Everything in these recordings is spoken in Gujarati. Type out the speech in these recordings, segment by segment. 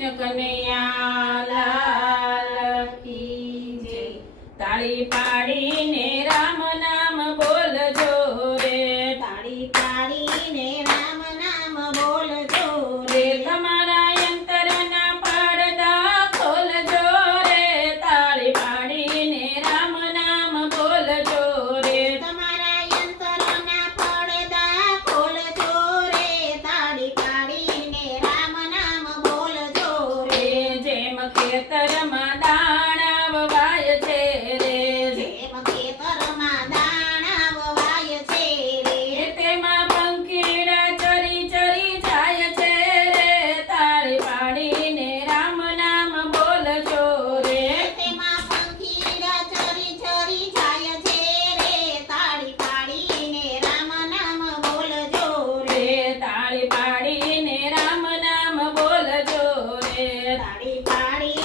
કૃષ્ણ કનૈયા લાલ કી જય. તાળી પાડીને ખેતરમાં દાણા વવાય છે રે. ખેતરમાં દાણા વવાય છે રે. તેમાં પંખીડા ચરી ચરી જાય છે રે. તાળી પાડીને રામ નામ બોલજો રે. તેમાં પંખીડા ચરી ચરી જાય છે રે. તાળી પાડીને રામ નામ બોલજો રે. તાળી પાડીને રામ નામ બોલજો રે. તાળી પાડીને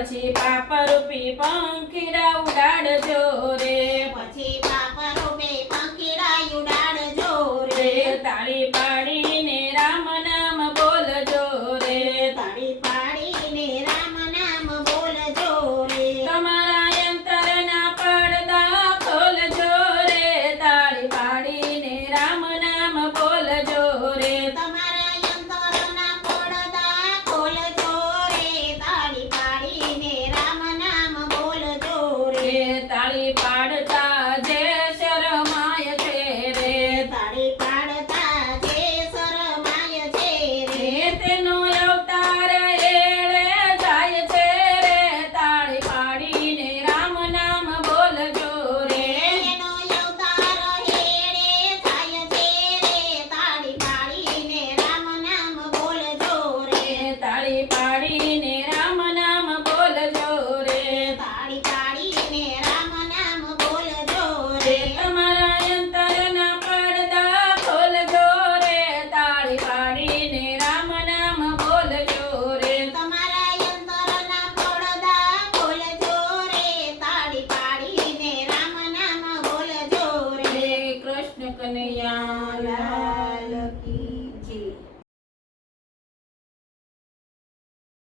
પછી પાપરૂપી પંખીડા ઉડાડજો રે. પછી Friday